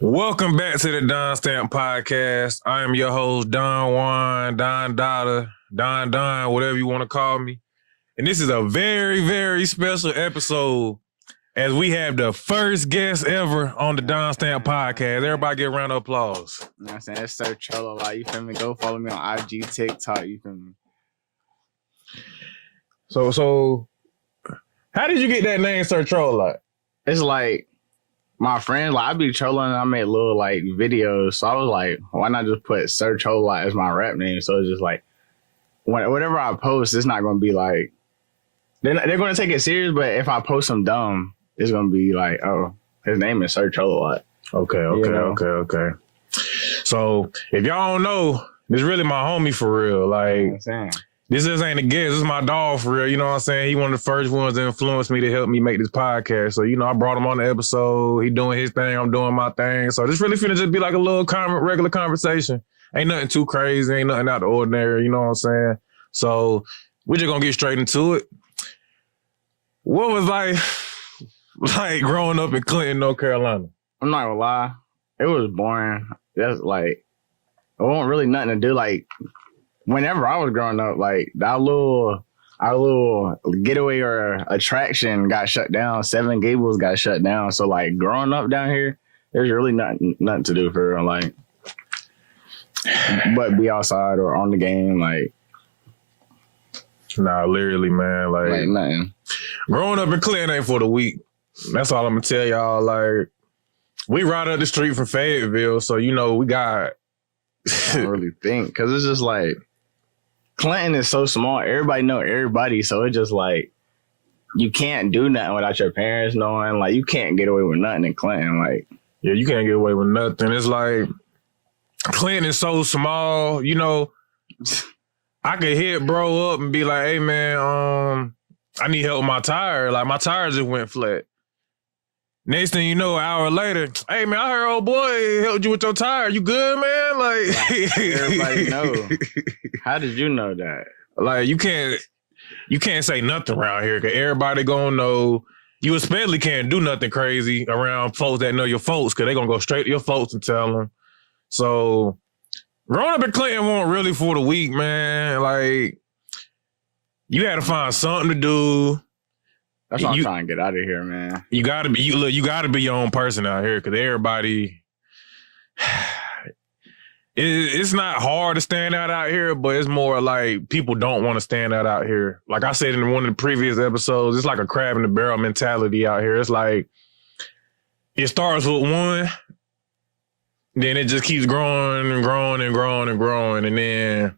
Welcome back to the DonStamp Podcast. I am your host, Don Juan, Don Dada, Don, whatever you want to call me. And this is a very, very special episode as we have the first guest ever on the DonStamp Podcast. Everybody get a round of applause. You know what I'm saying? It's SIRTROLLALOT. You feel me? Go follow me on IG, TikTok. You feel me? So, how did you get that name, SIRTROLLALOT? It's like, my friends, like, I be trolling and I make little, like, videos. So I was like, why not just put SIRTROLLALOT as my rap name? So it's just like, whatever I post, it's not going to be like, they're going to take it serious, but if I post some dumb, it's going to be like, oh, his name is SIRTROLLALOT. Okay. So if y'all don't know, this really my homie for real. Like, You know what I'm saying? this just ain't a guest. This is my dog for real. You know what I'm saying? He one of the first ones that influenced me to help me make this podcast. So, I brought him on the episode. He doing his thing. I'm doing my thing. So this really finna just be like a little regular conversation. Ain't nothing too crazy. Ain't nothing out the ordinary. You know what I'm saying? So we're just gonna get straight into it. What was like growing up in Clinton, North Carolina? I'm not going to lie. It was boring. That's like, it wasn't really nothing to do. Like, whenever I was growing up, like, our little getaway or attraction got shut down. Seven Gables got shut down. So, like, growing up down here, there's really nothing to do for real. Like, but be outside or on the game, like. Nah, literally, man. Like nothing. Growing up in Clinton ain't for the weak. That's all I'm gonna tell y'all. Like, we right up the street from Fayetteville, so we got. I don't really think, because it's just like, Clinton is so small. Everybody know everybody, so it's just like, you can't do nothing without your parents knowing. Like, you can't get away with nothing in Clinton. Like, yeah, you can't get away with nothing. It's like, Clinton is so small. I could hit bro up and be like, hey man, I need help with my tire. Like, my tire just went flat. Next thing you know, an hour later, hey man, I heard old boy helped you with your tire. You good, man? Like, everybody know. How did you know that? Like, you can't say nothing around here because everybody gonna know. You especially can't do nothing crazy around folks that know your folks because they gonna go straight to your folks and tell them. So, growing up in Clinton wasn't really for the weak, man. Like, you had to find something to do. That's what I'm trying to get out of here, man. You gotta be your own person out here because everybody. It's not hard to stand out here, but it's more like people don't want to stand out here. Like I said in one of the previous episodes, it's like a crab in the barrel mentality out here. It's like it starts with one, then it just keeps growing and growing and growing and growing, and then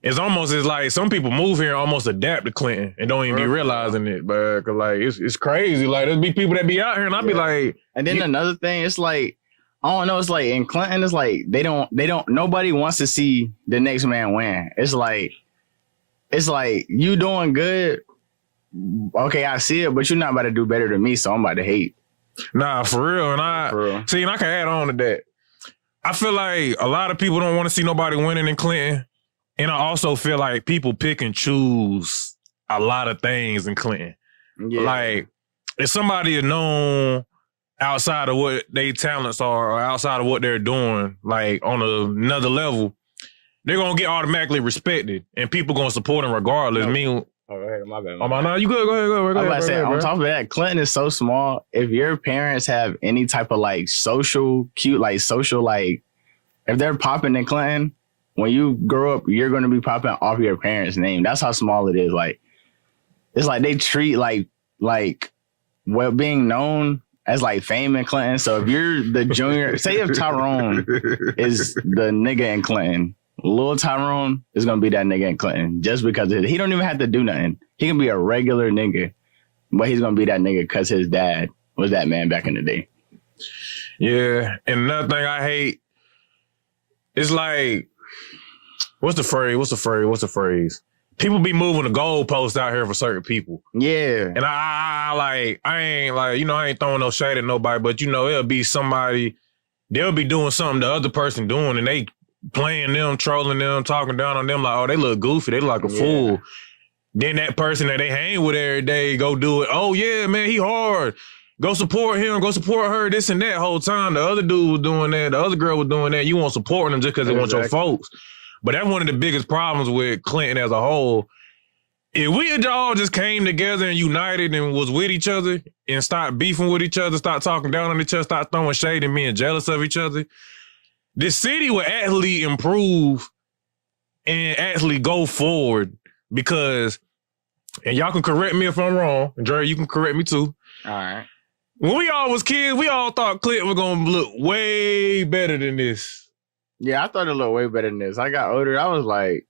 it's like some people move here and almost adapt to Clinton and don't even be realizing it, but like it's crazy. Like, there's be people that be out here and I'll be like, and then another thing, it's like, I don't know, it's like in Clinton, it's like they don't nobody wants to see the next man win. It's like you doing good. Okay, I see it, but you're not about to do better than me, so I'm about to hate. Nah, for real. And I can add on to that. I feel like a lot of people don't want to see nobody winning in Clinton. And I also feel like people pick and choose a lot of things in Clinton. Yeah. Like, if somebody is known outside of what their talents are or outside of what they're doing, like on another level, they're going to get automatically respected and people going to support them regardless. Oh, my bad. Oh, no, you good? Go ahead. I'm about to say, on top of that, Clinton is so small. If your parents have any type of like social, if they're popping in Clinton, when you grow up, you're going to be popping off your parents' name. That's how small it is. Like, it's like they treat like being known as like fame in Clinton. So if you're the junior, say if Tyrone is the nigga in Clinton, Lil Tyrone is going to be that nigga in Clinton just because he don't even have to do nothing. He can be a regular nigga, but he's going to be that nigga because his dad was that man back in the day. Yeah. And another thing I hate, it's like, What's the phrase? People be moving the goalposts out here for certain people. Yeah. And I ain't throwing no shade at nobody, but it'll be somebody, they'll be doing something the other person doing and they playing them, trolling them, talking down on them like, oh, they look goofy, they look like a fool. Then that person that they hang with every day go do it. Oh yeah, man, he hard. Go support him, go support her, this and that whole time. The other dude was doing that, the other girl was doing that. You won't support them just because they want your folks. But that's one of the biggest problems with Clinton as a whole. If we had all just came together and united and was with each other and stopped beefing with each other, start talking down on each other, start throwing shade and being jealous of each other, this city would actually improve and actually go forward because, and y'all can correct me if I'm wrong, and Jerry, you can correct me too. All right. When we all was kids, we all thought Clinton was going to look way better than this. Yeah, I thought it looked way better than this. I got older, I was like,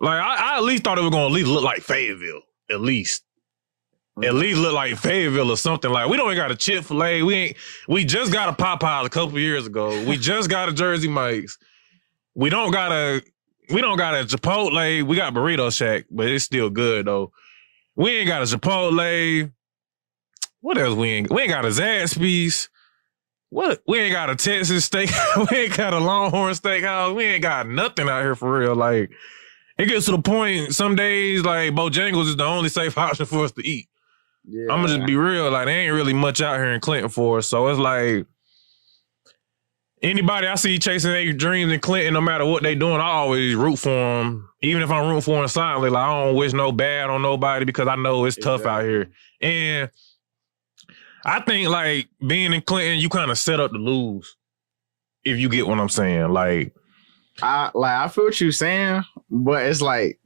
I at least thought it was going to at least look like Fayetteville, at least. At least look like Fayetteville or something. Like, we don't even got a Chick-fil-A. We just got a Popeyes a couple years ago. We just got a Jersey Mike's. We don't got a Chipotle. We got Burrito Shack, but it's still good, though. We ain't got a Chipotle. What else we ain't got a Zaxby's. What? We ain't got a Texas steak. We ain't got a Longhorn Steakhouse. We ain't got nothing out here for real. Like, it gets to the point, some days, like, Bojangles is the only safe option for us to eat. Yeah. I'm going to just be real. Like, there ain't really much out here in Clinton for us. So it's like, anybody I see chasing their dreams in Clinton, no matter what they doing, I always root for them. Even if I'm rooting for them silently, like, I don't wish no bad on nobody because I know it's tough out here. And I think, like, being in Clinton, you kind of set up to lose, if you get what I'm saying. Like, I feel what you're saying, but it's like,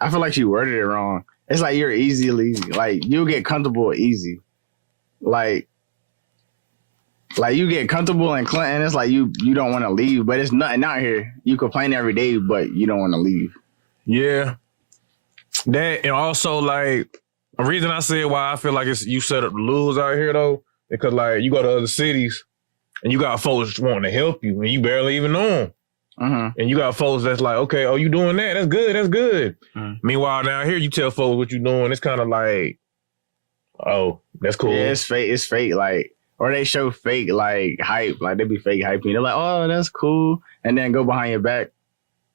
I feel like you worded it wrong. It's like you're easily, like, you'll get comfortable easy. Like you get comfortable in Clinton, it's like you don't want to leave, but it's nothing out here. You complain every day, but you don't want to leave. Yeah. That, and also, like, the reason I said why I feel like it's you set up to lose out here, though, because, like, you go to other cities, and you got folks wanting to help you, and you barely even know them. And you got folks that's like, okay, oh, you doing that? That's good. That's good. Meanwhile, down here, you tell folks what you doing. It's kind of like, oh, that's cool. Yeah, it's fake. It's fake. Like, or they show fake, like, hype. Like, they be fake hyping. They're like, oh, that's cool. And then go behind your back.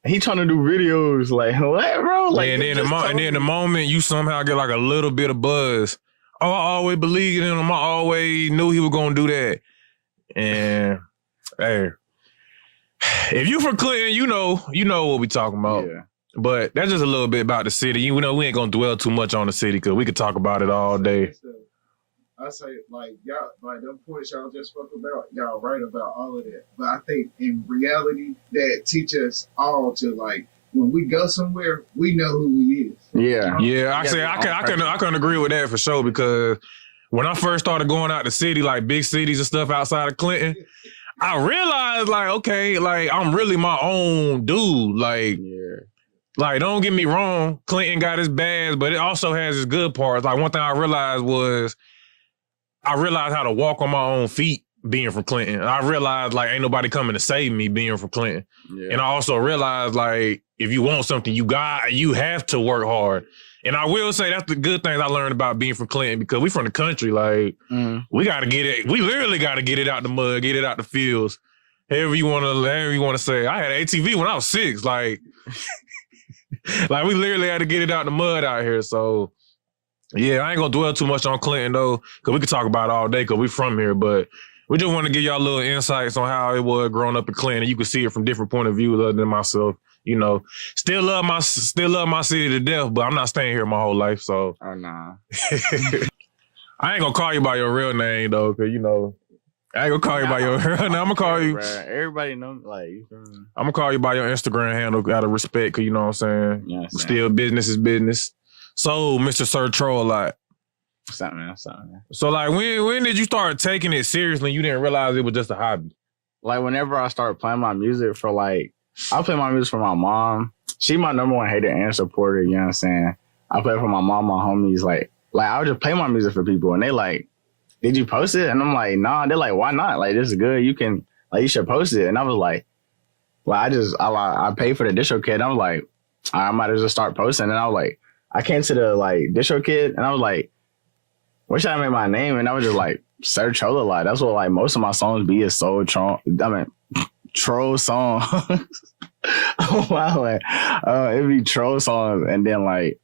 He trying to do videos. Like, what, bro? Like, and then the moment you somehow get like a little bit of buzz, oh, I always believed in him. I always knew he was going to do that. And, hey. If you from Clinton, you know what we talking about. Yeah. But that's just a little bit about the city. You know, we ain't gonna dwell too much on the city because we could talk about it all day. I say, like, y'all, like, them points y'all just spoke about, y'all right about all of that. But I think in reality, that teach us all to, like, when we go somewhere, we know who we is. Yeah. Yeah, I can agree with that for sure because when I first started going out the city, like big cities and stuff outside of Clinton, I realized, like, okay, like, I'm really my own dude. Like, like, don't get me wrong, Clinton got his bads, but it also has its good parts. Like, one thing I realized was I realized how to walk on my own feet being from Clinton. I realized, like, ain't nobody coming to save me being from Clinton. Yeah. And I also realized, like, if you want something, you have to work hard. And I will say that's the good things I learned about being from Clinton because we from the country. Like, we got to get it. We literally got to get it out the mud, get it out the fields. However you want to say. I had an ATV when I was 6. Like, like we literally had to get it out the mud out here. So, yeah, I ain't going to dwell too much on Clinton, though, because we could talk about it all day because we from here. But we just want to give y'all little insights on how it was growing up in Clinton. You can see it from different point of views other than myself. You know, still love my city to death, but I'm not staying here my whole life. So, oh nah, I ain't gonna call you by your real name though, cause you know, I ain't gonna call you by your real name. I'm gonna call you. Everybody know, like, I'm gonna call you by your Instagram handle out of respect, cause you know what I'm saying. Yeah, still business is business. So, Mr. SIRTROLLALOT. Something. So, like, when did you start taking it seriously? You didn't realize it was just a hobby. Like, whenever I started playing my music for like. I play my music for my mom. She my number one hater and supporter, you know what I'm saying? I play for my mom, my homies. Like I would just play my music for people and they like, did you post it? And I'm like, nah. They're like, why not? Like, this is good. You can, like, you should post it. And I was like, I paid for the distro kit. And I was like, I might as well start posting. And I was like, I came to the like distro kit and I was like, what should I make my name? And I was just like, SIRTROLLALOT. That's what like most of my songs be is troll songs. Oh wow, like, it'd be troll songs, and then like,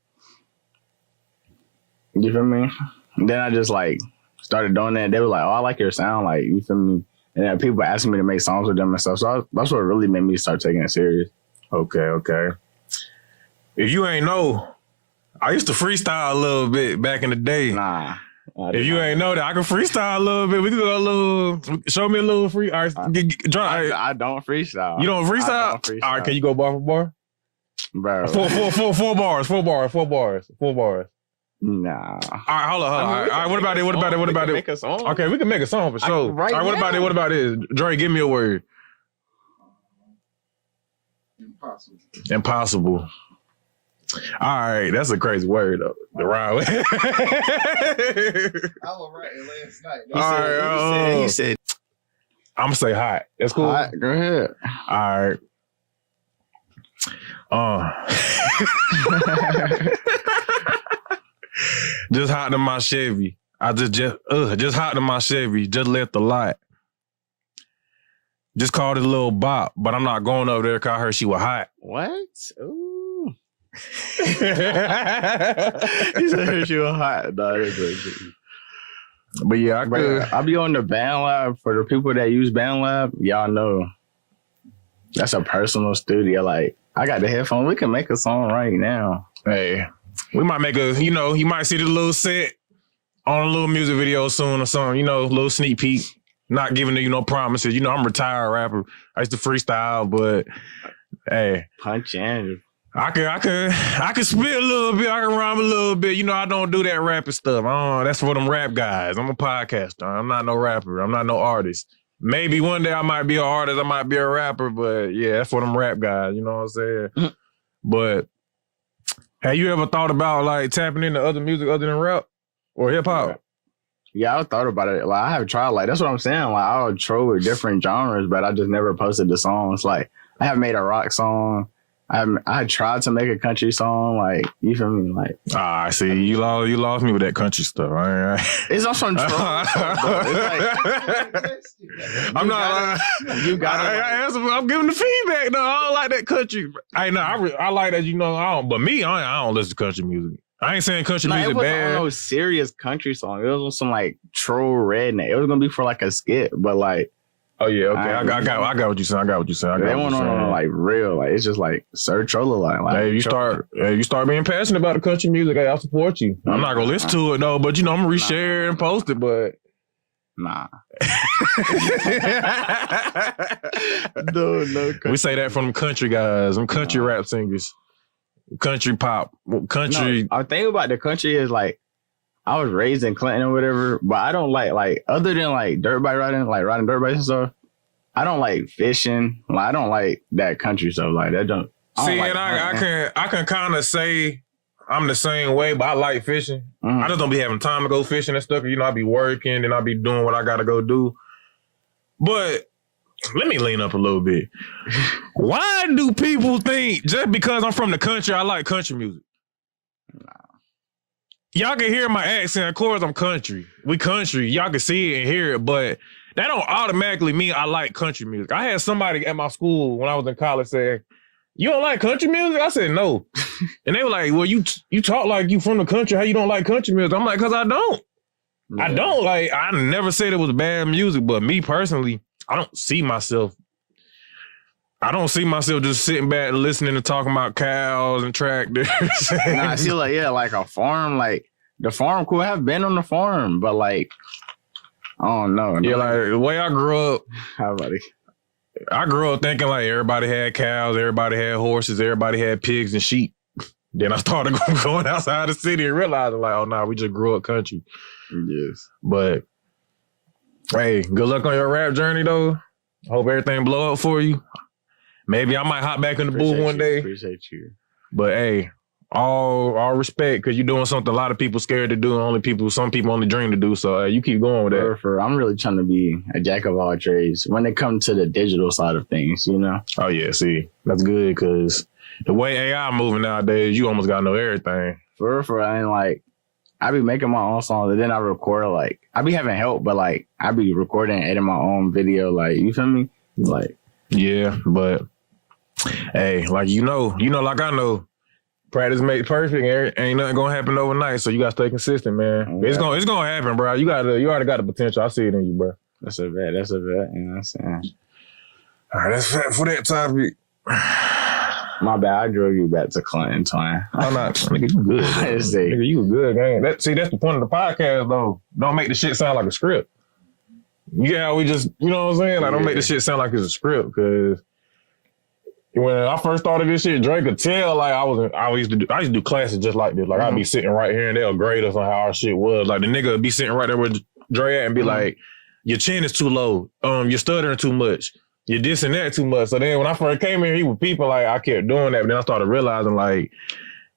you feel me? And then I just like started doing that, they were like, "Oh, I like your sound." Like, you feel me? And then people asking me to make songs with them and stuff. So that's what really made me start taking it serious. Okay. If you ain't know, I used to freestyle a little bit back in the day. Nah. If you ain't know that, I can freestyle a little bit. We can go a little. Show me a little free. All right, I don't freestyle. You don't freestyle? I don't freestyle. All right, can you go bar for bar? Bro. Four bars. Nah. All right, hold on. All right, what about it? What about it? Make a song. Okay, we can make a song for sure. All right, what about it? What about it? Dre, give me a word. Impossible. All right, that's a crazy word though. The rhyme. I was writing last night. All right, he said, I'm gonna say hot. That's cool. Hot, go ahead. All right. Just hopped in my Chevy. I just hopped in my Chevy. Just left the lot. Just called it a little bop, but I'm not going over there because I heard she was hot. What? Ooh. He said she was hot. But yeah, I'll be on the BandLab. For the people that use BandLab, y'all know that's a personal studio. Like, I got the headphones. We can make a song right now. Hey, we might make you might see the little set on a little music video soon or something, a little sneak peek. Not giving you no promises. I'm a retired rapper. I used to freestyle, but hey. Punch in. I can spit a little bit. I can rhyme a little bit. I don't do that rapping stuff. That's for them rap guys. I'm a podcaster. I'm not no rapper. I'm not no artist. Maybe one day I might be an artist. I might be a rapper, but yeah, that's for them rap guys. You know what I'm saying? But have you ever thought about like tapping into other music other than rap or hip hop? Yeah, I thought about it. Like, I have tried. Like, that's what I'm saying. Like, I would troll with different genres, but I just never posted the songs. Like, I have made a rock song. I tried to make a country song. Like, you feel me? Like, I see. You lost me with that country stuff. It's on some troll. I'm not. You got it. I'm giving the feedback. No, I don't like that country. I like that. I don't. But me, I don't listen to country music. I ain't saying country music bad. It was no serious country song. It was on some like troll redneck. It was gonna be for like a skit, but like, oh yeah, okay, I got what you saying. They went on like real, like it's just like SIRTROLLALOT. Like, hey, you start being passionate about the country music. Hey, I'll support you. I'm not gonna listen to it though, but I'm gonna reshare and post it. But nah, no. We say that from country guys, them country rap singers. Country pop, country. No, I think about the country is like, I was raised in Clinton or whatever, but I don't like other than like dirt bike riding, like riding dirt bikes and stuff. I don't like fishing. Like, I don't like that country stuff. Like that don't. See, and I can kind of say I'm the same way, but I like fishing. Mm-hmm. I just don't be having time to go fishing and stuff. I be working and I be doing what I gotta go do. But let me lean up a little bit. Why do people think just because I'm from the country, I like country music? Y'all can hear my accent. Of course, I'm country. We country. Y'all can see it and hear it, but that don't automatically mean I like country music. I had somebody at my school when I was in college say, "You don't like country music?" I said, "No." And they were like, "Well, you talk like you from the country. How you don't like country music?" I'm like, "Cause I don't. Yeah. I don't like. I never said it was bad music, but me personally, I don't see myself just sitting back and listening and talking about cows and tractors. I feel like, yeah, like a farm, like the farm could have been on the farm, but like, I don't know. Yeah, like the way I grew up, I grew up thinking like everybody had cows, everybody had horses, everybody had pigs and sheep. Then I started going outside the city and realizing like, oh no, we just grew up country. Yes. But hey, good luck on your rap journey though. Hope everything blow up for you. Maybe I might hop back in the booth one day. Appreciate you. But hey, all respect, because you're doing something a lot of people scared to do. Some people only dream to do. So you keep going with that. I'm really trying to be a jack of all trades when it comes to the digital side of things, Oh yeah, see, that's good, because the way AI moving nowadays, you almost gotta know everything. For I mean, like, I be making my own songs and then I record, like, I be having help, but like I be recording and editing my own video, like, you feel me? Like, yeah, but hey, like like I know, Practice makes perfect. Ain't nothing gonna happen overnight, so you gotta stay consistent, man. Yeah. It's gonna happen, bro. You already got the potential. I see it in you, bro. That's a bet. You know what I'm saying? All right, that's for that topic. My bad, I drove you back to Clinton, twin. I'm not, nigga, you good. Nigga, you good, gang. That's the point of the podcast, though. Don't make the shit sound like a script. Yeah, we just, you know what I'm saying? Like, don't make the shit sound like it's a script, because when I first started this shit, Drake could tell, like, I used to do classes just like this. Like, I'd be sitting right here, and they'll grade us on how our shit was. Like, the nigga would be sitting right there with Dre at and be like, your chin is too low. You're stuttering too much. You're this and that too much. So then when I first came here, he was people like, I kept doing that. But then I started realizing, like,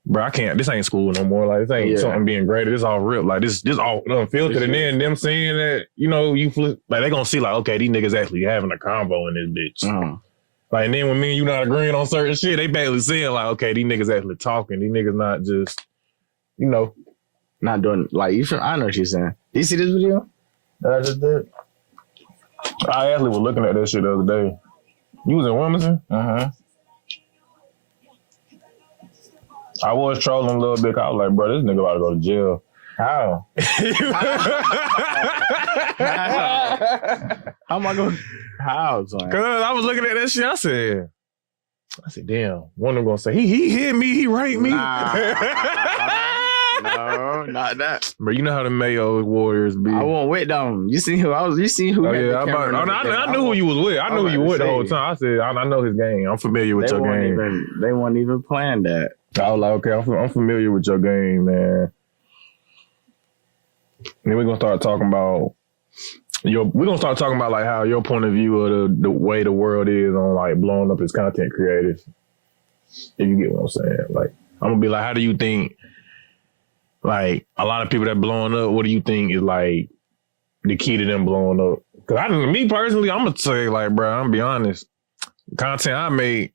bro, I can't, this ain't school no more. Like, this ain't something being graded. This all real. Like, this all unfiltered. And then them seeing that, you know, you flip, like, they gonna see, like, okay, these niggas actually having a convo in this bitch. Like, and then when me and you not agreeing on certain shit, they basically saying, like, okay, these niggas actually talking. These niggas not just, you know. Not doing, like, I know what you're saying. Do you see this video that I just did? I actually was looking at that shit the other day. You was in Wilmington? I was trolling a little bit. I was like, bro, this nigga about to go to jail. How? How am I going? How? Because I was looking at that shit. I said, damn. One of them gonna say, he hit me, he raped me. No, not that. But you know how the Mayo Warriors be. I won't with them. You see who I was? You see who? Oh, yeah, I knew who you was with. I knew who you with the whole time. I said, I know his game. I'm familiar with your game. They weren't even playing that. I was like, okay, I'm familiar with your game, man. And then we're gonna start talking about like how your point of view of the way the world is on like blowing up its content creators. If you get what I'm saying. Like, I'm gonna be like, how do you think, like, a lot of people that blowing up, what do you think is like the key to them blowing up? Because me personally, I'm gonna say, like, bro, I'm gonna be honest. Content I made,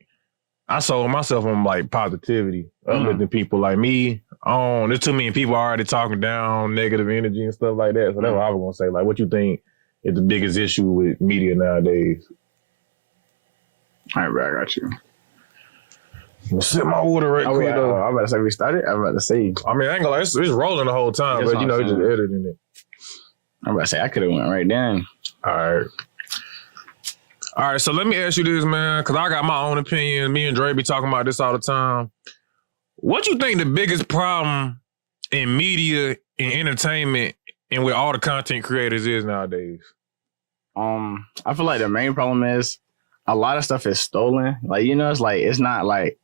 I sold myself on like positivity, uplifting people. Like me, there's too many people already talking down negative energy and stuff like that. So that's what I was gonna say. Like, what you think is the biggest issue with media nowadays? All right, bro, I got you. I'm sip my water right quick though. I'm about to say we started. I'm about to say. I mean, I ain't gonna lie, it's rolling the whole time, but you know, it's just editing it. I'm about to say I could have went right down. All right, so let me ask you this, man, because I got my own opinion. Me and Dre be talking about this all the time. What you think the biggest problem in media and entertainment and with all the content creators is nowadays? I feel like the main problem is a lot of stuff is stolen. Like, you know, it's not like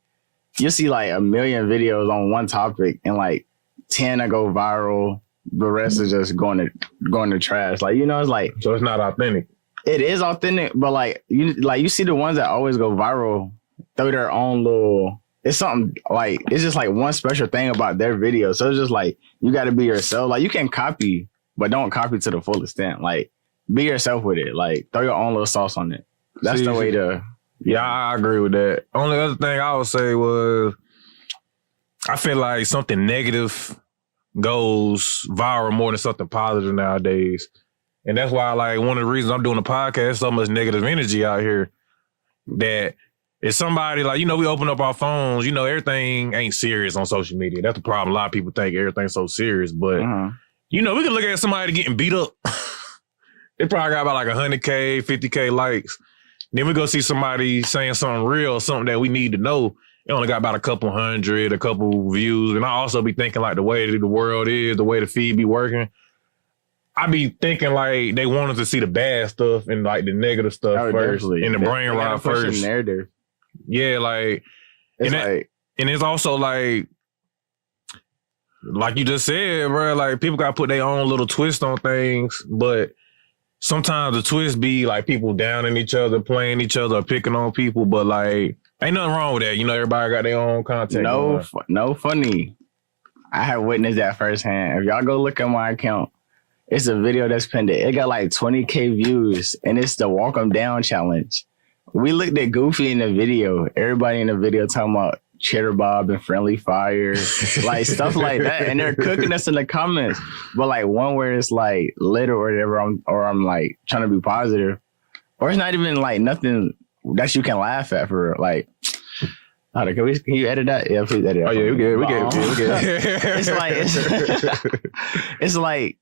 you see like a million videos on one topic and like 10 will go viral. The rest is just going to trash. Like, you know, it's like, so it's not authentic. It is authentic, but like you see the ones that always go viral through their own little. It's something like it's just like one special thing about their video. So it's just like you got to be yourself. Like, you can copy, but don't copy to the full extent. Like, be yourself with it. Like, throw your own little sauce on it. That's the way to. Yeah, I agree with that. Only other thing I would say was, I feel like something negative goes viral more than something positive nowadays. And that's why, like, one of the reasons I'm doing a podcast, so much negative energy out here, that if somebody, like, you know, we open up our phones, you know, everything ain't serious on social media. That's the problem. A lot of people think everything's so serious, but, you know, we can look at somebody getting beat up. They probably got about like 100K, 50K likes. Then we go see somebody saying something real, something that we need to know. It only got about a couple hundred, a couple views. And I also be thinking, like, the way the world is, the way the feed be working, I be thinking like they want us to see the bad stuff and like the negative stuff first, and the brain rot first. Narrative. Yeah, like, and it's also like you just said, bro. Like, people gotta put their own little twist on things, but sometimes the twist be like people downing each other, playing each other, or picking on people. But like, ain't nothing wrong with that. You know, everybody got their own content. No funny. I have witnessed that firsthand. If y'all go look at my account. It's a video that's pinned. It got like 20K views, and it's the walk 'em down challenge. We looked at Goofy in the video. Everybody in the video talking about Cheddar Bob and Friendly Fire, like stuff like that. And they're cooking us in the comments. But like one where it's like lit or whatever, I'm like trying to be positive, or it's not even like nothing that you can laugh at for real. Like, Can you edit that? Yeah, please edit that. Oh yeah, we get. It's like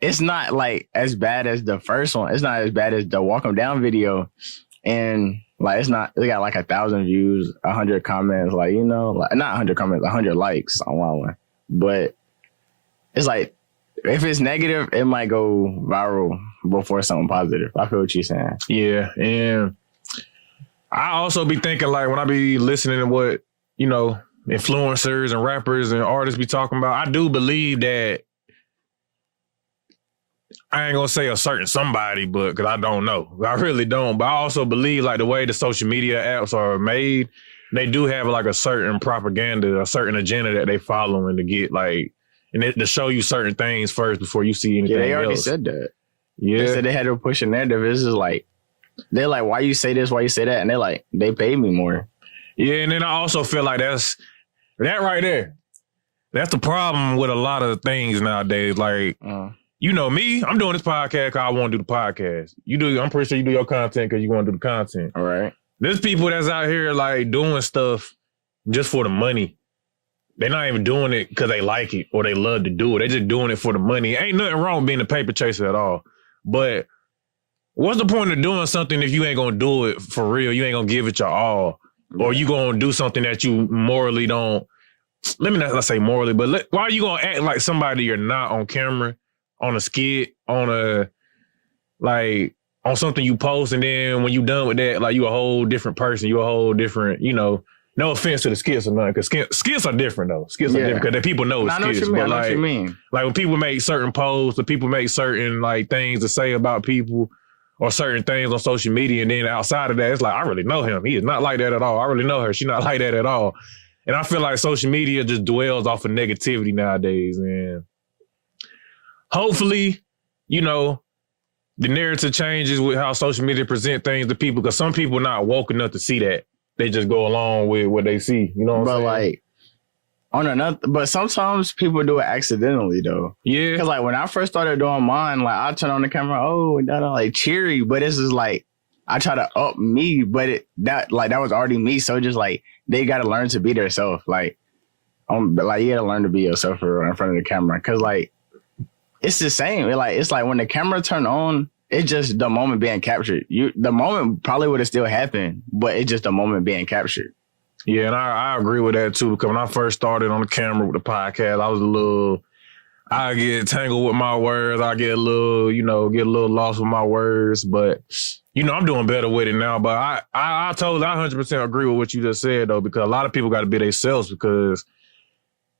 it's not like as bad as the first one. It's not as bad as the walk 'em down video, and like it's not. It got like 1,000 views, 100 comments, like like not 100 comments, 100 likes on one. But it's like if it's negative, it might go viral before something positive. I feel what you're saying. Yeah, and I also be thinking like when I be listening to what, influencers and rappers and artists be talking about, I do believe that I ain't gonna say a certain somebody, but because I don't know. I really don't. But I also believe like the way the social media apps are made, they do have like a certain propaganda, a certain agenda that they following to get like, and to show you certain things first before you see anything else. Yeah, they already said that. Yeah. They said they had to push a narrative. It's just like, they're like, why you say this? Why you say that? And they're like, they paid me more. Yeah, and then I also feel like that right there. That's the problem with a lot of things nowadays. Like, me, I'm doing this podcast because I want to do the podcast. I'm pretty sure you do your content because you want to do the content. All right. There's people that's out here like doing stuff just for the money. They're not even doing it because they like it or they love to do it. They're just doing it for the money. Ain't nothing wrong with being a paper chaser at all. But what's the point of doing something if you ain't going to do it for real? You ain't going to give it your all. Yeah. Or you going to do something that you morally don't. Let me not say morally, but why are you going to act like somebody you're not on camera, on a skit, on something you post, and then when you done with that, like you a whole different person, you a whole different, no offense to the skits or nothing, because skits are different though. Skits are different because people know it's skits. I know what you mean. Like when people make certain posts, or people make certain like things to say about people, or certain things on social media, and then outside of that, it's like, I really know him. He is not like that at all. I really know her. She's not like that at all. And I feel like social media just dwells off of negativity nowadays. And hopefully, the narrative changes with how social media present things to people, because some people are not woke enough to see that. They just go along with what they see. You know what I'm saying? But sometimes people do it accidentally though. Yeah. Because like when I first started doing mine, like I turn on the camera, like cheery, but it's just like I try to up me, but that was already me. So just like they gotta learn to be themselves. Like you gotta learn to be yourself in front of the camera. Cause like it's the same. It's like when the camera turned on, it's just the moment being captured. The moment probably would have still happened, but it's just the moment being captured. Yeah, and I agree with that too, because when I first started on the camera with the podcast, I get tangled with my words. I get a little lost with my words, but I'm doing better with it now. But I totally 100% agree with what you just said though, because a lot of people got to be themselves, because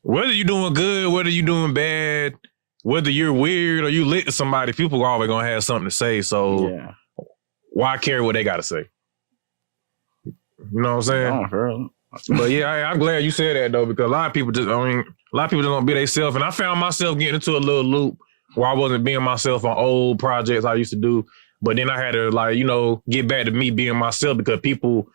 whether you're doing good, whether you're doing bad, whether you're weird or you lit to somebody, people are always going to have something to say. So why care what they got to say? You know what I'm saying? But yeah, I'm glad you said that though, because a lot of people just don't be themselves. And I found myself getting into a little loop where I wasn't being myself on old projects I used to do. But then I had to get back to me being myself, because people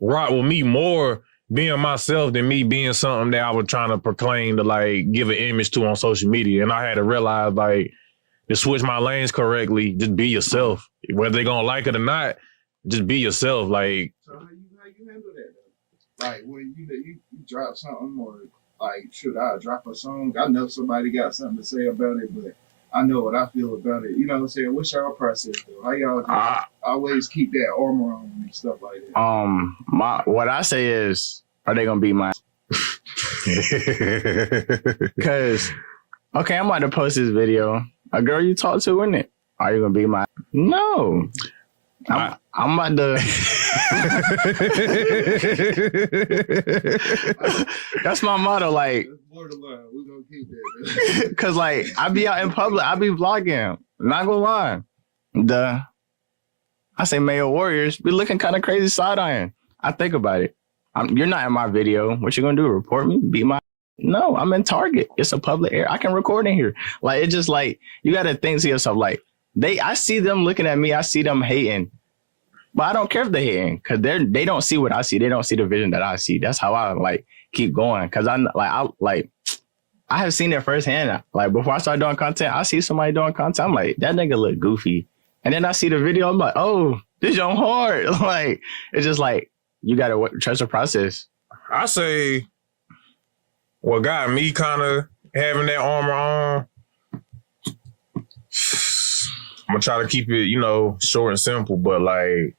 rock with me more being myself than me being something that I was trying to proclaim to give an image to on social media. And I had to realize to switch my lanes correctly, just be yourself. Whether they're gonna like it or not, just be yourself. So how you handle that though? Like when you drop something, or should I drop a song? I know somebody got something to say about it, but I know what I feel about it. You know what I'm saying? What's y'all process though? How y'all always keep that armor on and stuff like that? What I say is, are they gonna be mine? Because I'm about to post this video. A girl you talk to, isn't it? Are you gonna be mine? No. I'm about to. That's my motto. Like, borderline. We're gonna keep that. Cause I be out in public, I be vlogging. Not gonna lie. I say male warriors be looking kind of crazy side eyeing. I think about it. You're not in my video. What you gonna do? Report me? Be my? No, I'm in Target. It's a public area. I can record in here. It's just you gotta think to yourself I see them looking at me. I see them hating, but I don't care if they're hating, because they don't see what I see. They don't see the vision that I see. That's how I keep going. Because I have seen it firsthand. Before I start doing content, I see somebody doing content. I'm like, that nigga look goofy, and then I see the video. I'm like, oh, this young hard. It's just you gotta trust the process. I say what got me kind of having that armor on, I'm gonna try to keep it, short and simple, but like,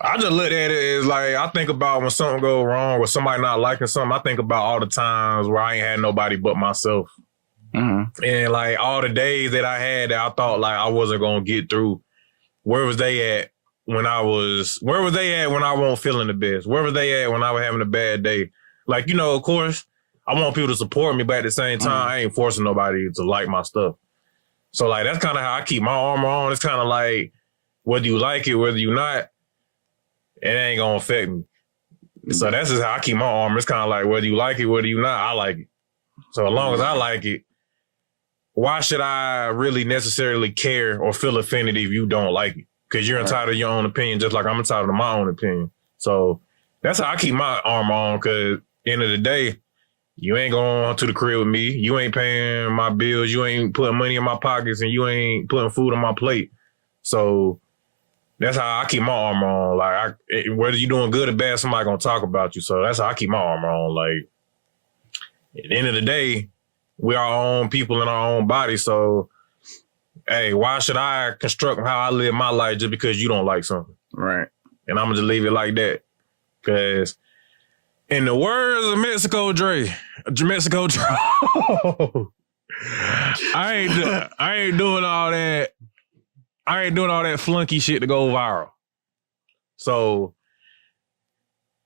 I just look at it as like, I think about when something go wrong or somebody not liking something, I think about all the times where I ain't had nobody but myself. Mm-hmm. And like all the days that I had that I thought like I wasn't gonna get through, where was they at when I wasn't feeling the best? Where was they at when I was having a bad day? Like, of course, I want people to support me, but at the same time, I ain't forcing nobody to like my stuff. So like, that's kind of how I keep my armor on. It's kind of like, whether you like it, whether you not, it ain't gonna affect me. So that's just how I keep my armor. It's kind of like, whether you like it, whether you not, I like it. So as long as I like it, why should I really necessarily care or feel offended if you don't like it? Because you're entitled to your own opinion, just like I'm entitled to my own opinion. So that's how I keep my armor on, because at the end of the day, you ain't going to the crib with me. You ain't paying my bills. You ain't putting money in my pockets, and you ain't putting food on my plate. So that's how I keep my armor on. Like, whether you doing good or bad, somebody gonna talk about you. So that's how I keep my armor on. Like, at the end of the day, we're our own people in our own body. So, hey, why should I construct how I live my life just because you don't like something? Right. And I'm gonna just leave it like that. Because in the words of Mexico Dre, I ain't doing all that. I ain't doing all that flunky shit to go viral. So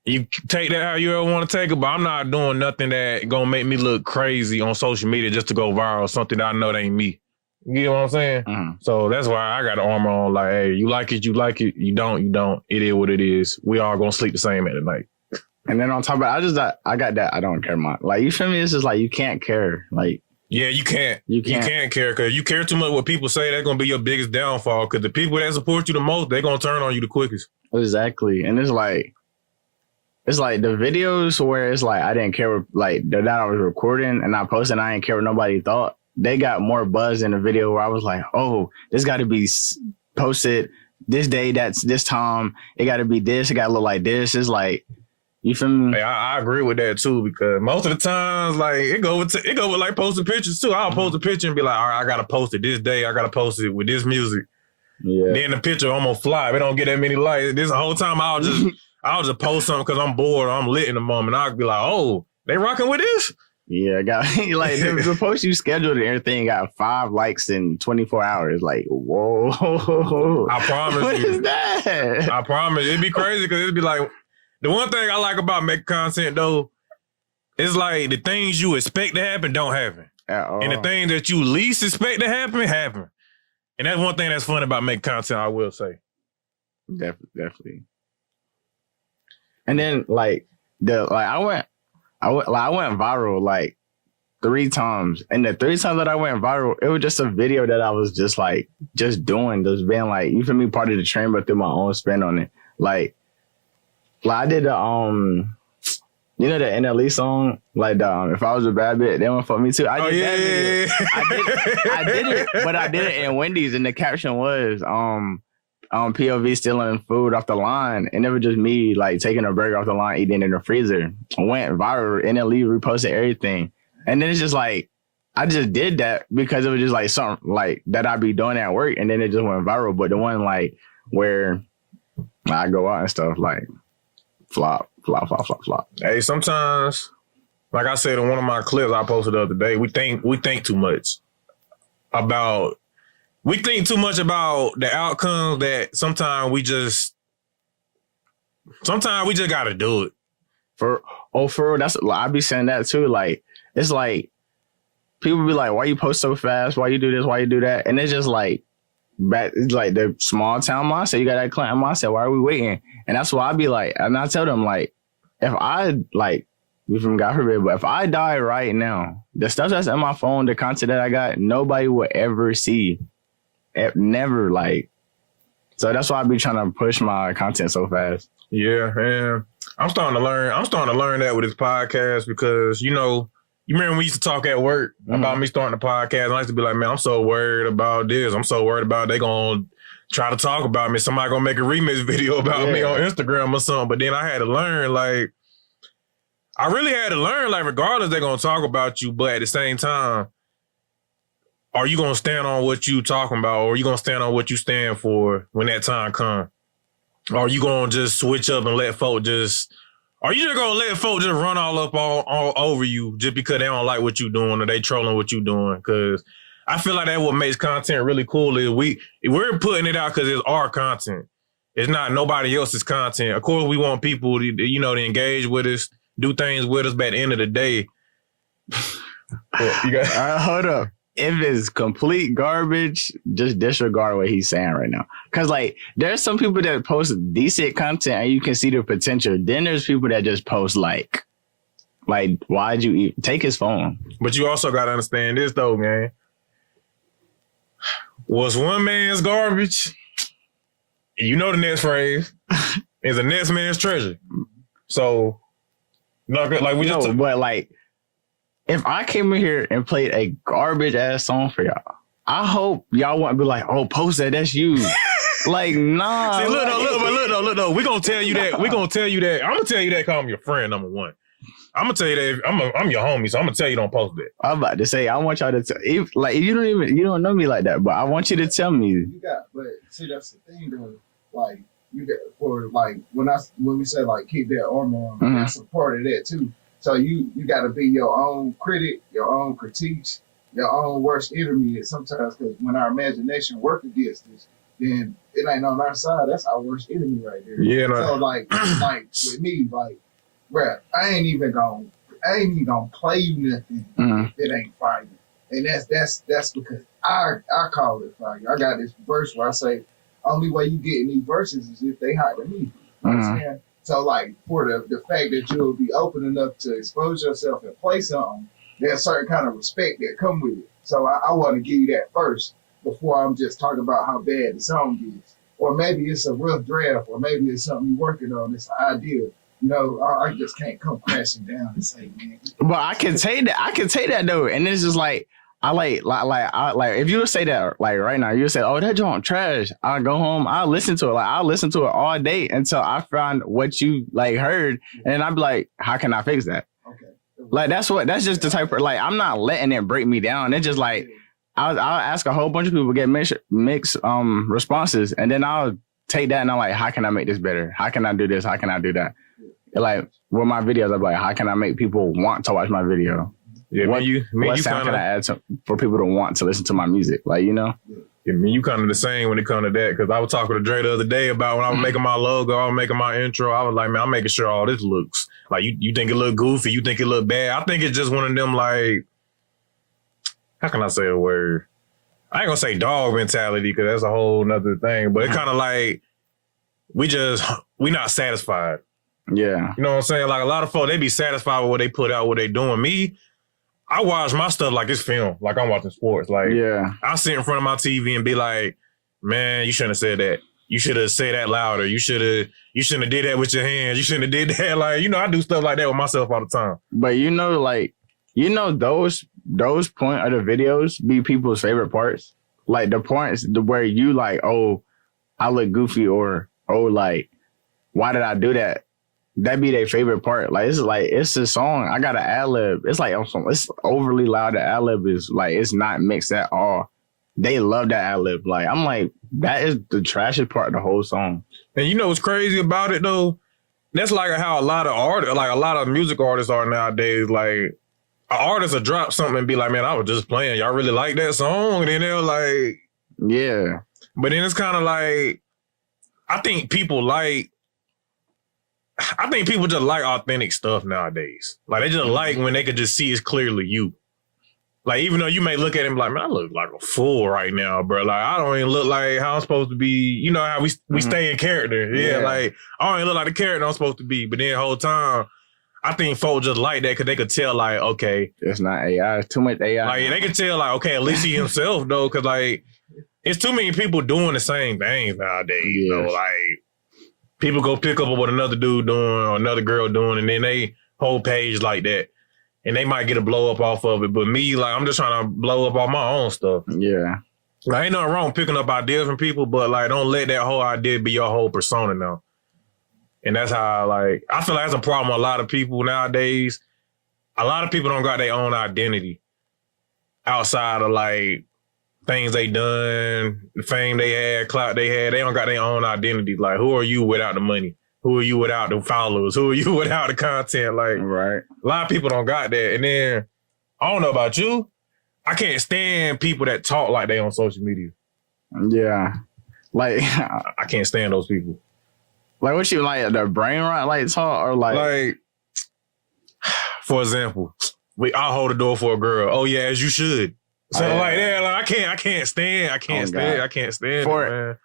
you take that how you ever want to take it, but I'm not doing nothing that gonna make me look crazy on social media just to go viral, something that I know that ain't me. You know what I'm saying? Mm-hmm. So that's why I got the armor on. Like, hey, you like it, you like it. You don't, you don't. It is what it is. We all gonna sleep the same at the night. And then on top of it, I got that I don't care mind. Like, you feel me? It's just like, you can't care. Like, yeah, you can't. You can't care, because you care too much what people say, that's going to be your biggest downfall, because the people that support you the most, they're going to turn on you the quickest. Exactly. And it's like the videos where it's like, I didn't care, like, that I was recording and I posted and I didn't care what nobody thought. They got more buzz in the video where I was like, oh, this got to be posted this day, that's this time. It got to be this. It got to look like this. It's like, you feel me? Hey, I agree with that too, because most of the times, like, it go with like posting pictures too. I'll post a picture and be like, all right, I gotta post it this day. I gotta post it with this music. Yeah. Then the picture almost fly. It don't get that many likes. This whole time I'll just post something because I'm bored or I'm lit in the moment. I'll be like, oh, they rocking with this? Yeah, I got like the post you scheduled and everything got 5 likes in 24 hours. Like, whoa! I promise what you. What is that? I promise. It'd be crazy because it'd be like. The one thing I like about making content, though, is like the things you expect to happen don't happen. And the things that you least expect to happen. And that's one thing that's fun about making content, I will say. Definitely. And then, like, I went viral, like, 3 times. And the 3 times that I went viral, it was just a video that I was just, like, just being, like, you feel me, part of the trend, but through my own spin on it. Like I did the the NLE song, like If I Was a Bad Bitch, they won't fuck me too. I did that video. I did it, but I did it in Wendy's, and the caption was POV stealing food off the line, and it was just me like taking a burger off the line, eating it in the freezer. Went viral. NLE reposted everything, and then it's just like I just did that because it was just like something like that I'd be doing at work, and then it just went viral. But the one like where I go out and stuff, like. Flop. Hey, sometimes, like I said in one of my clips I posted the other day, we think too much about the outcomes that sometimes we just gotta do it. For real, that's I be saying that too. Like, it's like people be like, why you post so fast? Why you do this? Why you do that? And it's just like it's like the small town mindset. You got that Clinton mindset. Why are we waiting? And that's why I be like, and I tell them, like, if I, like, we from God forbid, but if I die right now, the stuff that's in my phone, the content that I got, nobody will ever see. Never, like. So that's why I be trying to push my content so fast. Yeah, man. I'm starting to learn that with this podcast because, you remember when we used to talk at work about me starting a podcast, and I used to be like, man, I'm so worried about this. I'm so worried about they going to try to talk about me. Somebody gonna make a remix video about me on Instagram or something. But then I had to learn, like, I really had to learn, like, regardless, they're going to talk about you, but at the same time, are you going to stand on what you talking about, or are you going to stand on what you stand for when that time comes? Or are you going to just switch up and let folk just, are you just going to let folk just run all up all over you just because they don't like what you doing or they trolling what you doing? Because I feel like that's what makes content really cool is we're putting it out because it's our content. It's not nobody else's content. Of course, we want people to, to engage with us, do things with us, but at the end of the day, hold up. If it's complete garbage, just disregard what he's saying right now. Because, like, there's some people that post decent content and you can see the potential. Then there's people that just post, like why'd you take his phone? But you also got to understand this, though, man. What's one man's garbage, you know the next phrase, is the next man's treasure. So, like we just... But, like... If I came in here and played a garbage ass song for y'all, I hope y'all wouldn't be like, "Oh, post that, that's you." Like, nah. See, look though. We gonna tell you that. I'm gonna tell you that. Cause I'm your friend, number one. I'm gonna tell you that I'm your homie, so I'm gonna tell you don't post that. I'm about to say I want y'all to tell. You don't know me like that, but I want you to tell me. But see, that's the thing though. Like you got when we say like keep that armor on, that's a part of that too. So you got to be your own critic, your own critiques, your own worst enemy. And sometimes, because when our imagination work against us, then it ain't on our side. That's our worst enemy right there. Yeah. So like with me, like, bruh, I ain't even gonna play you nothing if it ain't fire. And that's because I call it fire. I got this verse where I say, only way you get in these verses is if they hire me. Understand? So, like, for the fact that you'll be open enough to expose yourself and play something, there's a certain kind of respect that come with it. So, I want to give you that first before I'm just talking about how bad the song is. Or maybe it's a rough draft, or maybe it's something you're working on. It's an idea. I just can't come crashing down and say, man. But I can take that, though. And it's just like, I like if you would say that like right now, you would say, "Oh, that joint trash." I'll go home, I'll listen to it. Like I'll listen to it all day until I find what you like heard, and then I'd be like, "How can I fix that?" Okay. Like that's just the type of like I'm not letting it break me down. It's just like I'll ask a whole bunch of people, get mixed responses, and then I'll take that and I'm like, "How can I make this better? How can I do this? How can I do that?" Like with my videos, I'm like, "How can I make people want to watch my video?" Yeah, what sound can I add for people to want to listen to my music? Like, Yeah, you kind of the same when it comes to that. Because I was talking to Dre the other day about when I was making my logo, I was making my intro. I was like, man, I'm making sure all this looks like you think it look goofy, you think it look bad. I think it's just one of them like, how can I say a word? I ain't gonna say dog mentality because that's a whole nother thing. But it's kind of like we not satisfied. Yeah, you know what I'm saying? Like a lot of folks, they be satisfied with what they put out, what they doing. Me, I watch my stuff like it's film, like I'm watching sports. Like, I sit in front of my TV and be like, man, you shouldn't have said that. You should have said that louder. You shouldn't have did that with your hands. You shouldn't have did that. Like, I do stuff like that with myself all the time. But those point of the videos be people's favorite parts. Like the points where you like, oh, I look goofy, or oh, like, why did I do that? That be their favorite part. Like it's a song. I got an ad-lib. It's like it's overly loud. The ad-lib is like it's not mixed at all. They love that ad-lib. Like I'm like, that is the trashiest part of the whole song. And you know what's crazy about it though? That's like how a lot of music artists are nowadays. Like an artist will drop something and be like, man, I was just playing. Y'all really like that song? And then they're like, yeah. But then it's kind of like, I think people just like authentic stuff nowadays. Like, they just like when they could just see it's clearly you. Like, even though you may look at him like, man, I look like a fool right now, bro. Like, I don't even look like how I'm supposed to be. You know how we stay in character. Yeah, like, I don't even look like the character I'm supposed to be. But then the whole time, I think folks just like that because they could tell, like, okay. It's not AI. It's too much AI. Like, they could tell, like, okay, at least he himself, though. Because, like, it's too many people doing the same things nowadays. Yes. You know, like, people go pick up what another dude doing or another girl doing, and then they whole page like that. And they might get a blow up off of it. But me, like, I'm just trying to blow up all my own stuff. Yeah. Like, ain't nothing wrong picking up ideas from people, but, like, don't let that whole idea be your whole persona now. And that's how, like, I feel like that's a problem with a lot of people nowadays. A lot of people don't got their own identity outside of, like, things they done, the fame they had, clout they had. They don't got their own identity. Like, who are you without the money? Who are you without the followers? Who are you without the content? Like, right. A lot of people don't got that. And then, I don't know about you, I can't stand people that talk like they on social media. Yeah. Like, I can't stand those people. Like, what you like, the brain rot, like, talk, or like, for example, I'll hold the door for a girl. Oh yeah, as you should. So like that, like I can't stand it, man.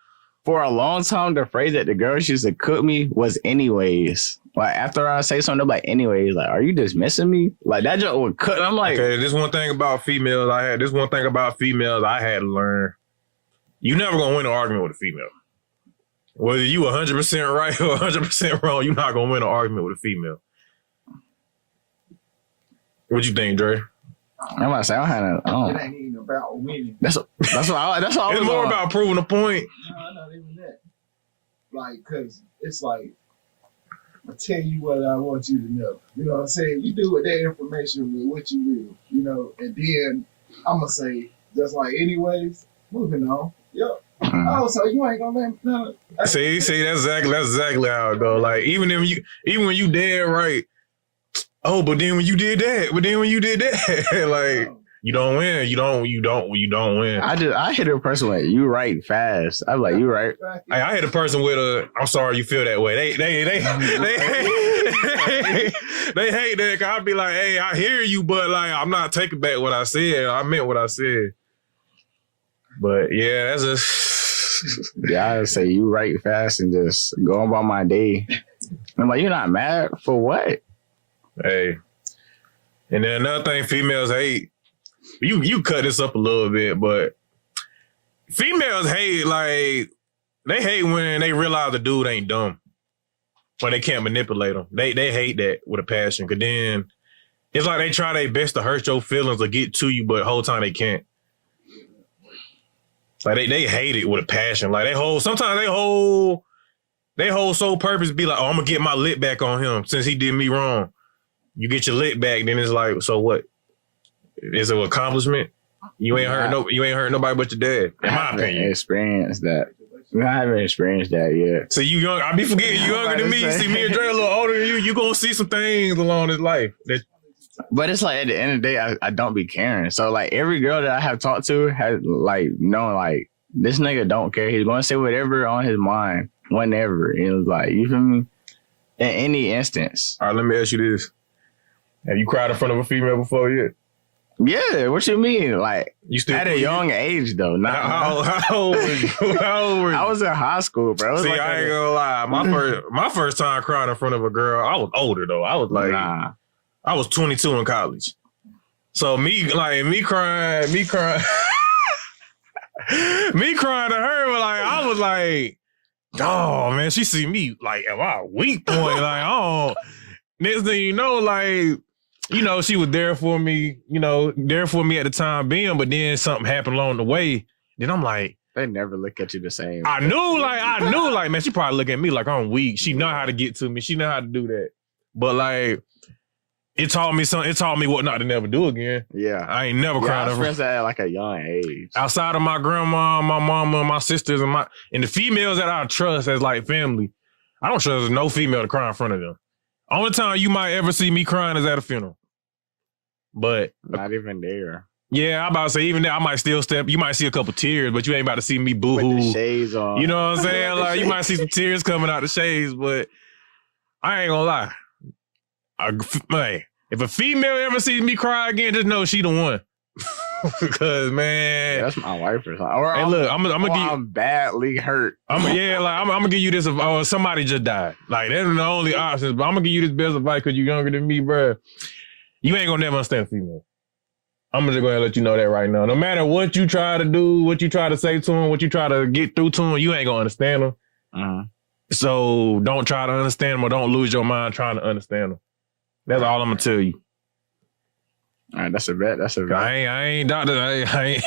For a long time, the phrase that the girls used to cook me was anyways. Like, after I say something, they're like, anyways, like, are you dismissing me? Like, that joke would cook. I'm like, okay, this one thing about females I had to learn. You never gonna win an argument with a female. Whether you 100% right or 100% wrong, you're not gonna win an argument with a female. What you think, Dre? I'm about to say, it ain't even about winning. That's what It's more about proving a point. No, not even that. Like, cause it's like, I tell you what I want you to know. You know what I'm saying? You do with that information with what you will, you know, and then I'm gonna say, just like anyways, moving on. Yep. Oh, so you ain't gonna let me know. See, that's exactly how it go. Like, even when you dead right. Oh, but then when you did that, like, you don't win. You don't win. I hit a person with, you right fast. I'm like, you right. Hey, I hit a person with I'm sorry you feel that way. They hate that. I'll be like, hey, I hear you, but like, I'm not taking back what I said. I meant what I said. But yeah, that's just yeah, I say you right fast and just go about my day. I'm like, you're not mad for what? Hey. And then another thing females hate, you cut this up a little bit, but females hate, like, they hate when they realize the dude ain't dumb. Or they can't manipulate them. They hate that with a passion. Cause then it's like they try their best to hurt your feelings or get to you, but the whole time they can't. Like they hate it with a passion. Like sometimes they whole sole purpose be like, oh, I'm gonna get my lick back on him since he did me wrong. You get your lick back, then it's like, so what? Is it an accomplishment? You ain't hurt nobody but your dad. In my opinion. Experienced that. I haven't experienced that yet. So you young, I be forgetting you younger than me. See, me and Dre a little older than you. You gonna see some things along this life. But it's like, at the end of the day, I don't be caring. So like, every girl that I have talked to has like known, like, this nigga don't care. He's gonna say whatever on his mind whenever. And it was like, you feel me? In any instance. All right, let me ask you this. Have you cried in front of a female before yet? Yeah, what you mean? Like, you still at a young age though. How old were you? How old were you? I was in high school, bro. See, like I ain't gonna lie. My first time crying in front of a girl, I was older though. I was like, I was 22 in college. So me crying, me crying to her, but like I was like, oh man, she see me like at my weak point. Like, oh, next thing you know, like, you know, she was there for me, there for me at the time being, but then something happened along the way. Then I'm like, they never look at you the same. I knew, like, man, she probably look at me like I'm weak. She know how to get to me. She know how to do that. But like, it taught me something. It taught me what not to never do again. Yeah. I ain't never cried. I experienced that at like a young age. Outside of my grandma, my mama, my sisters, and the females that I trust as like family, I don't trust no female to cry in front of them. Only time you might ever see me crying is at a funeral. But not even there. Yeah, I'm about to say, even there, I might still step. You might see a couple tears, but you ain't about to see me boo-hoo. With the shades on. You know what I'm saying? Like, you might see some tears coming out the shades, but I ain't gonna lie. Hey, if a female ever sees me cry again, just know she the one. Because, man. That's my wife or something. Or hey, look, I'm gonna give you. I'm badly hurt. I'm gonna give you this. Somebody just died. Like, that's the only options. But I'm gonna give you this best advice because you're younger than me, bro. You ain't gonna never understand a female. I'm just gonna let you know that right now. No matter what you try to do, what you try to say to them, what you try to get through to them, you ain't gonna understand them. Uh-huh. So don't try to understand them or don't lose your mind trying to understand them. That's all I'm gonna tell you. All right, that's a bet. That's a bet. I ain't doctor. I ain't.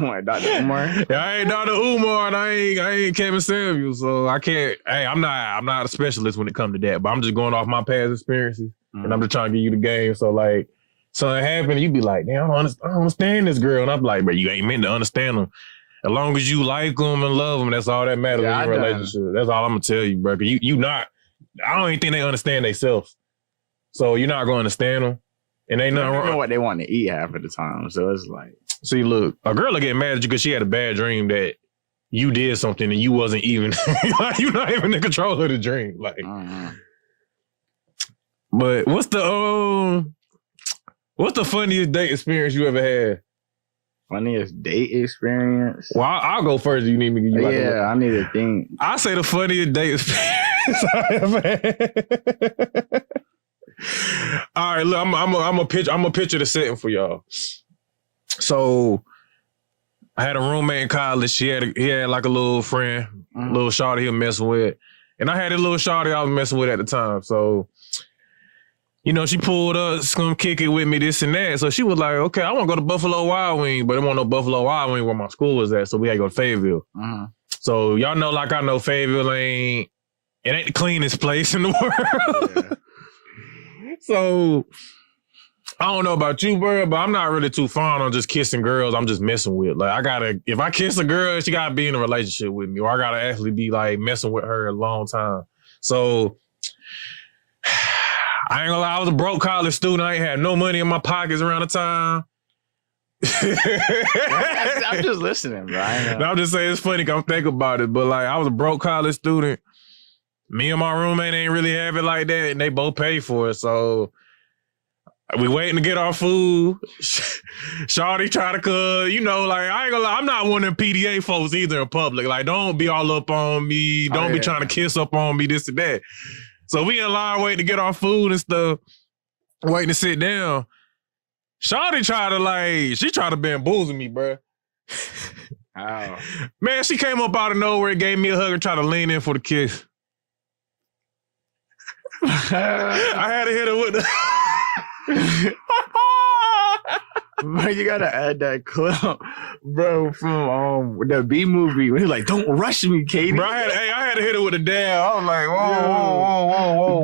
What, Dr. Umar? Yeah, I ain't Dr. Umar and I ain't Kevin Samuel, so I can't. Hey, I'm not a specialist when it comes to that, but I'm just going off my past experiences, and I'm just trying to give you the game. So like, something happened, you be like, damn, I don't understand this girl, and I'm like, bro, you ain't meant to understand them. As long as you like them and love them, that's all that matters in your relationship. That's all I'm gonna tell you, bro. Cause you not. I don't even think they understand themselves, so you're not gonna understand them, and ain't nothing wrong. Know what they want to eat half of the time, so it's like. See, look, a girl will get mad at you because she had a bad dream that you did something and you wasn't even, you're not even in control of the dream. Like, but what's the funniest date experience you ever had? Funniest date experience? Well, I'll go first. You need me to give you I need to think. I say the funniest date experience I ever had. All right, look, I'm a picture the setting for y'all. So I had a roommate in college. He had like a little friend, little shawty he was messing with. And I had a little shawty I was messing with at the time. So, you know, she pulled up, come kick it with me, this and that. So she was like, okay, I want to go to Buffalo Wild Wings, but there wasn't no Buffalo Wild Wings where my school was at. So we had to go to Fayetteville. So y'all know, like I know, Fayetteville ain't the cleanest place in the world. Yeah. So I don't know about you, bro, but I'm not really too fond on just kissing girls I'm just messing with. Like, if I kiss a girl, she gotta be in a relationship with me, or I gotta actually be like messing with her a long time. So I ain't gonna lie, I was a broke college student. I ain't had no money in my pockets around the time. I'm just listening, bro. I'm just saying it's funny because I'm thinking about it, but like I was a broke college student. Me and my roommate ain't really have it like that, and they both pay for it, so we waiting to get our food. Shawty try to, you know, like, I ain't gonna lie, I'm not one of them PDA folks either in public. Like, don't be all up on me. Don't be trying to kiss up on me, this and that. So we in line waiting to get our food and stuff, waiting to sit down. Shawty tried to bamboozle me, bro. Oh. Man, she came up out of nowhere, gave me a hug and tried to lean in for the kiss. I had to hit her with the... Bro, you gotta add that clip, bro, from the B movie when he's like, "Don't rush me, Katie." Bro, I had to hit her with a dab. I was like,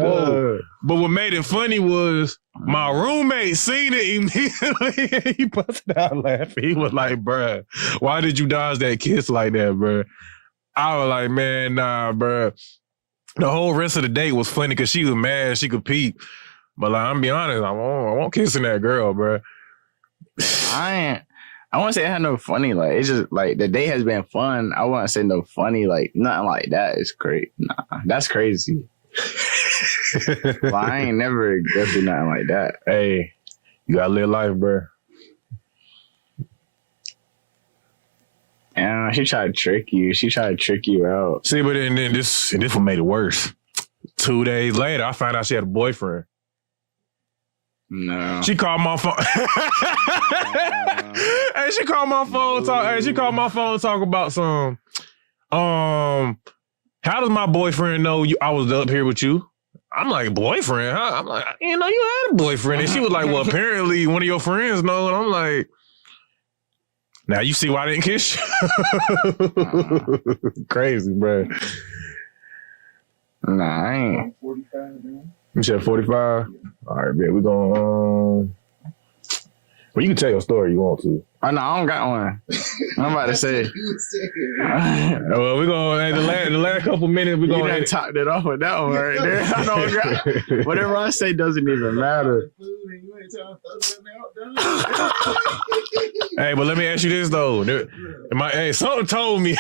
whoa. But what made it funny was my roommate seen it immediately. He busted out laughing. He was like, "Bruh, why did you dodge that kiss like that, bruh?" I was like, "Man, nah, bruh." The whole rest of the date was funny because she was mad she could peep. But like, I'm be honest, I won't kissing that girl, bro. I won't say it had no funny. Like, it's just like the day has been fun. I won't say no funny. Like, nothing like that is crazy. Nah, that's crazy. Well, I ain't never go through nothing like that. Hey, you gotta live life, bro. Yeah, she tried to trick you. She tried to trick you out. See, but then this what made it worse. 2 days later, I found out she had a boyfriend. No. She called my phone. Hey, she called my phone. Talk about some. How does my boyfriend know I was up here with you? I'm like, boyfriend? Huh? I'm like, you know, you had a boyfriend. And she was like, well, apparently one of your friends know. And I'm like, now you see why I didn't kiss you? Crazy, bro. Nah, I ain't. I'm 45 now. You said 45? All right, man. We're going well, you can tell your story you want to. Oh, no, I don't got one. I'm about to say. Well, we're going the last couple minutes. We're going to top it off with that one right there. I don't got, whatever I say doesn't even matter. Hey, but let me ask you this though. Something told me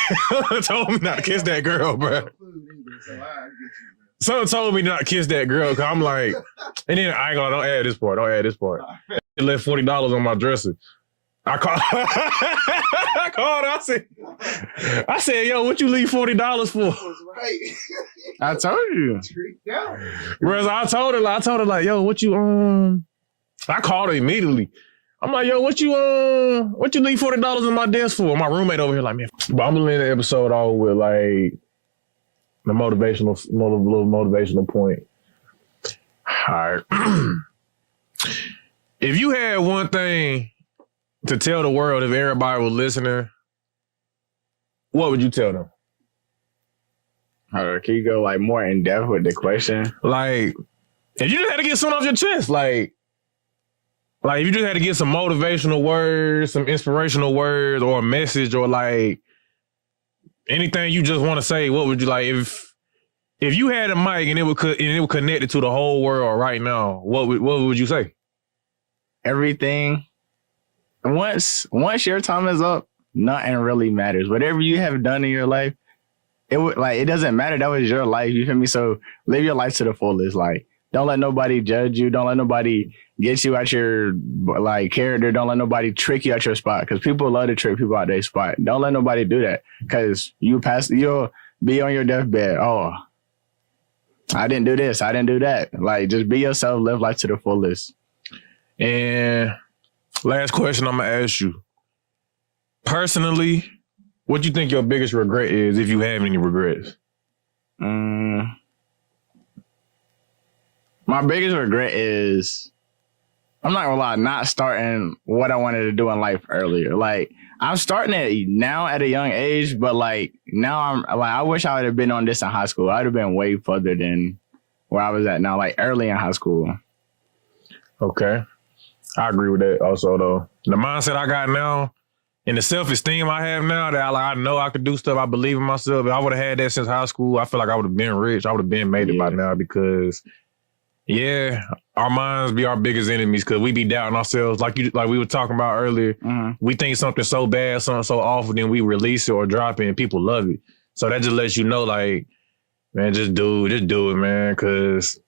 not to kiss that girl, bro. Something told me not to kiss that girl, cause I'm like, and then I ain't gonna don't add this part. It left $40 on my dresser. I called. I said, yo, what you leave $40 for? I told you. Whereas I told her like, yo, what you I called her immediately. I'm like, yo, what you leave $40 in my desk for? My roommate over here like, man, but I'm gonna end the episode off with like the little motivational point. All right. If you had one thing to tell the world, if everybody was listening, what would you tell them? Can you go like more in depth with the question? Like, if you just had to get something off your chest, like if you just had to get some motivational words, some inspirational words, or a message, or like anything you just want to say, what would you like? If you had a mic and it would connect it to the whole world right now, what would you say? Everything. Once your time is up, nothing really matters. Whatever you have done in your life, it doesn't matter. That was your life. You feel me? So live your life to the fullest. Like, don't let nobody judge you. Don't let nobody get you out your like character. Don't let nobody trick you out your spot. Because people love to trick people out their spot. Don't let nobody do that. Because you'll be on your deathbed. Oh, I didn't do this. I didn't do that. Like, just be yourself. Live life to the fullest. And last question I'm gonna ask you. Personally, what do you think your biggest regret is, if you have any regrets? My biggest regret is, I'm not gonna lie, not starting what I wanted to do in life earlier. Like, I'm starting it now at a young age, but like now I'm like, I wish I would have been on this in high school. I'd have been way further than where I was at now, like early in high school. Okay. I agree with that also, though. The mindset I got now and the self-esteem I have now, that I know I could do stuff, I believe in myself. If I would have had that since high school, I feel like I would have been rich. I would have been made it by now because, yeah, our minds be our biggest enemies because we be doubting ourselves. Like we were talking about earlier, we think something so bad, something so awful, then we release it or drop it and people love it. So that just lets you know, like, man, just do it, man, because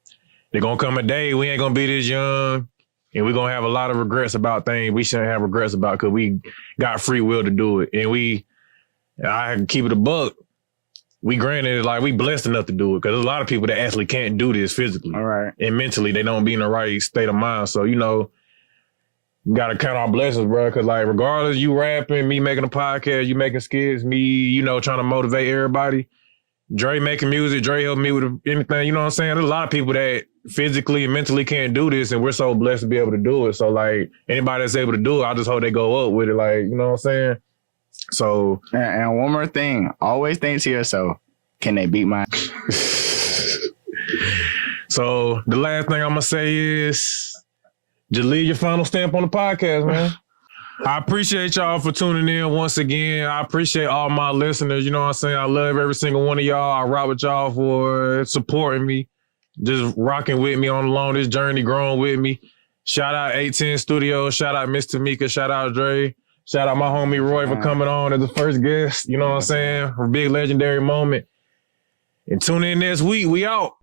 there's going to come a day we ain't going to be this young. And we're going to have a lot of regrets about things we shouldn't have regrets about because we got free will to do it. And I can keep it a buck. We granted, like, we blessed enough to do it because there's a lot of people that actually can't do this physically. All right. And mentally, they don't be in the right state of mind. So, you know, you got to count our blessings, bro. Because, like, regardless, you rapping, me making a podcast, you making skits, me, you know, trying to motivate everybody. Dre making music, Dre helping me with anything, you know what I'm saying? There's a lot of people that physically and mentally can't do this, and we're so blessed to be able to do it. So, like, anybody that's able to do it, I just hope they go up with it, like, you know what I'm saying? So. And one more thing, always think to yourself, can they beat mine? So, the last thing I'm going to say is just leave your final stamp on the podcast, man. I appreciate y'all for tuning in once again. I appreciate all my listeners. You know what I'm saying? I love every single one of y'all. I rock with y'all for supporting me, just rocking with me on this journey, growing with me. Shout out 810 Studios. Shout out Miss Tamika. Shout out Dre. Shout out my homie Roy for coming on as the first guest. You know what I'm saying? For a big legendary moment. And tune in next week. We out.